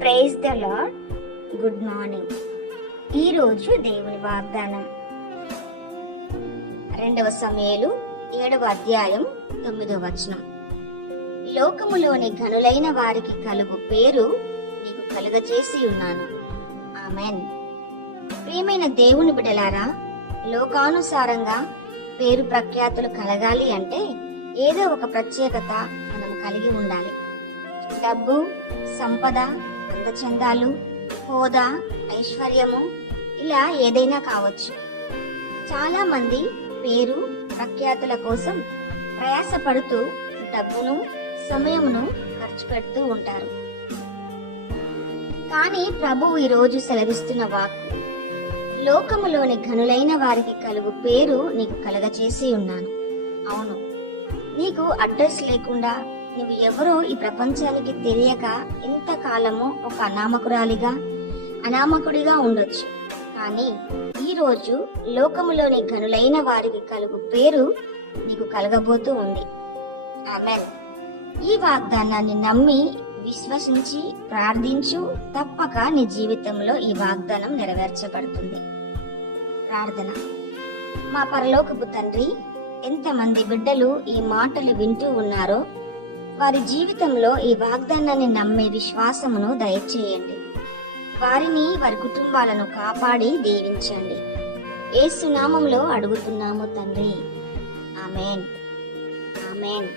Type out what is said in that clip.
Praise the Lord good morning ఈరోజు దేవుని వాగ్దానం. రెండవ సమయలు ఏడవ అధ్యాయం తొమ్మిదవ వచనం. లోకములోని ఘనులైన వారికి కలుగు పేరు నీకు కలుగజేసి ఉన్నాను. ఆమెన్ ప్రియమైన దేవుని బిడలారా లోకానుసారంగా పేరు ప్రఖ్యాతులు కలగాలి అంటే ఏదో ఒక ప్రత్యేకత మనం కలిగి ఉండాలి. డబ్బు సంపద అందచందాలు హోదా ఐశ్వర్యము ఇలా ఏదైనా కావచ్చు. చాలా మంది పేరు ప్రఖ్యాతుల కోసం ప్రయాసపడుతూ డబ్బును సమయమును ఖర్చు పెడుతూ ఉంటారు. కానీ ప్రభువు ఈరోజు సెలవిస్తున్న వాక్కు లోకములోని ఘనులైన వారికి కలుగు పేరు నీకు కలగచేసి ఉన్నాను. అవును నీకు అడ్రస్ లేకుండా నువ్వు ఎవరో ఈ ప్రపంచానికి తెలియక ఇంతకాలము ఒక అనామకురాలిగా అనామకుడిగా ఉండొచ్చు. కానీ ఈరోజు లోకములోని గనులైన వారికి కలుగు పేరు నీకు కలగబోతూ ఉంది. ఆమెన్. ఈ వాగ్దానాన్ని నమ్మి విశ్వసించి ప్రార్థించు తప్పక నీ జీవితంలో ఈ వాగ్దానం నెరవేర్చబడుతుంది. ప్రార్థన. మా పరలోకపు తండ్రి ఎంతమంది బిడ్డలు ఈ మాటలు వింటూ ఉన్నారో వారి జీవితంలో ఈ వాగ్దానాన్ని నమ్మే విశ్వాసమును దయచేయండి. వారిని వారి కుటుంబాలను కాపాడి దీవించండి. ఏసునామంలో అడుగుతున్నాము తండ్రి. ఆమెన్. ఆమెన్.